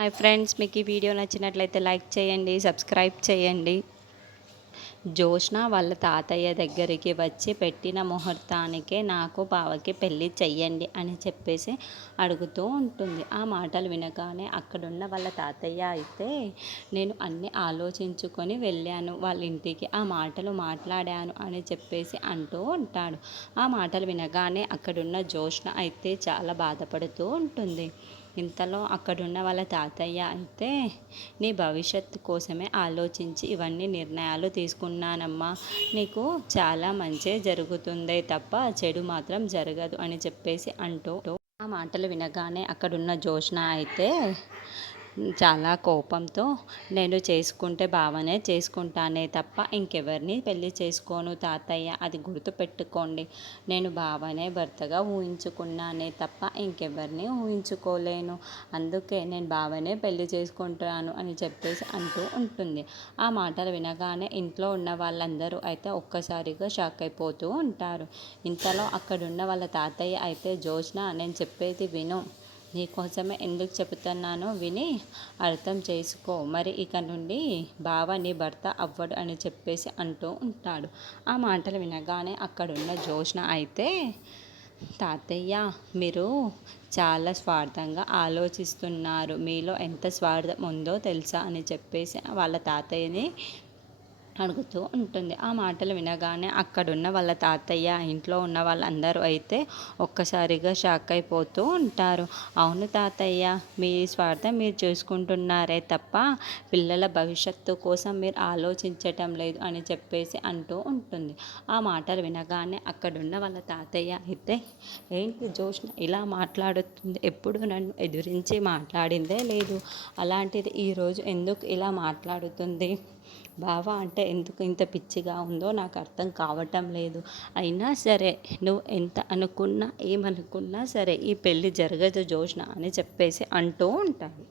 Hi friends, మీకు ఈ video నచ్చినట్లయితే లైక్ చేయండి, సబ్స్క్రైబ్ చేయండి. జోష్న వాళ్ళ తాతయ్య దగ్గరికి వచ్చి పెట్టిన ముహూర్తానికే నాకు బావకి పెళ్ళి చెయ్యండి అని చెప్పేసి అడుగుతూ ఉంటుంది. ఆ మాటలు వినగానే అక్కడున్న వాళ్ళ తాతయ్య అయితే నేను అన్నీ ఆలోచించుకొని వెళ్ళాను వాళ్ళ ఇంటికి, ఆ మాటలు మాట్లాడాను అని చెప్పేసి అంటూ ఉంటాడు. ఆ మాటలు వినగానే అక్కడున్న జోష్న అయితే చాలా బాధపడుతూ ఉంటుంది. ఇంతలో అక్కడున్న వాళ్ళ తాతయ్య అయితే నీ భవిష్యత్తు కోసమే ఆలోచించి ఇవన్నీ నిర్ణయాలు తీసుకున్నానమ్మా, నీకు చాలా మంచే జరుగుతుందే తప్ప చెడు మాత్రం జరగదు అని చెప్పేసి అంటూ ఆ మాటలు వినగానే అక్కడున్న జోష్న అయితే చాలా కోపంతో నేను చేసుకుంటే బావనే చేసుకుంటానే తప్ప ఇంకెవరిని పెళ్లి చేసుకోను తాతయ్య, అది గుర్తుపెట్టుకోండి. నేను బావనే భర్తగా ఊహించుకున్నానే తప్ప ఇంకెవరిని ఊహించుకోలేను. అందుకే నేను బావనే పెళ్లి చేసుకుంటాను అని చెప్పేసి అంటూ ఉంటుంది. ఆ మాటలు వినగానే ఇంట్లో ఉన్న వాళ్ళందరూ అయితే ఒక్కసారిగా షాక్ అయిపోతూ ఉంటారు. ఇంతలో అక్కడున్న వాళ్ళ తాతయ్య అయితే జోష్న నేను చెప్పేది విను, నీకోసమే ఎందుకు చెబుతున్నానో విని అర్థం చేసుకో, మరి ఇక నుండి బావ నీ భర్త అవ్వడు అని చెప్పేసి అంటూ ఉంటాడు. ఆ మాటలు వినగానే అక్కడున్న జోష్న అయితే తాతయ్య, మీరు చాలా స్వార్థంగా ఆలోచిస్తున్నారు, మీలో ఎంత స్వార్థం ఉందో తెలుసా అని చెప్పేసి వాళ్ళ తాతయ్యని అడుగుతూ ఉంటుంది. ఆ మాటలు వినగానే అక్కడున్న వాళ్ళ తాతయ్య, ఇంట్లో ఉన్న వాళ్ళందరూ అయితే ఒక్కసారిగా షాక్ అయిపోతూ ఉంటారు. అవును తాతయ్య, మీ స్వార్థం మీరు చూసుకుంటున్నారే తప్ప పిల్లల భవిష్యత్తు కోసం మీరు ఆలోచించటం లేదు అని చెప్పేసి అంటూ ఉంటుంది. ఆ మాటలు వినగానే అక్కడున్న వాళ్ళ తాతయ్య అయితే ఏంటి జోష్న ఇలా మాట్లాడుతుంది, ఎప్పుడు నన్ను ఎదురించి మాట్లాడిందే లేదు, అలాంటిది ఈరోజు ఎందుకు ఇలా మాట్లాడుతుంది, బావ అంటే ఎందుకు ఇంత పిచ్చిగా ఉందో నాకు అర్థం కావటం లేదు. అయినా సరే నువ్వు ఎంత అనుకున్నా ఏమనుకున్నా సరే ఈ పెళ్ళి జరగదు జోష్న అని చెప్పేసి అంటూ ఉంటాడు.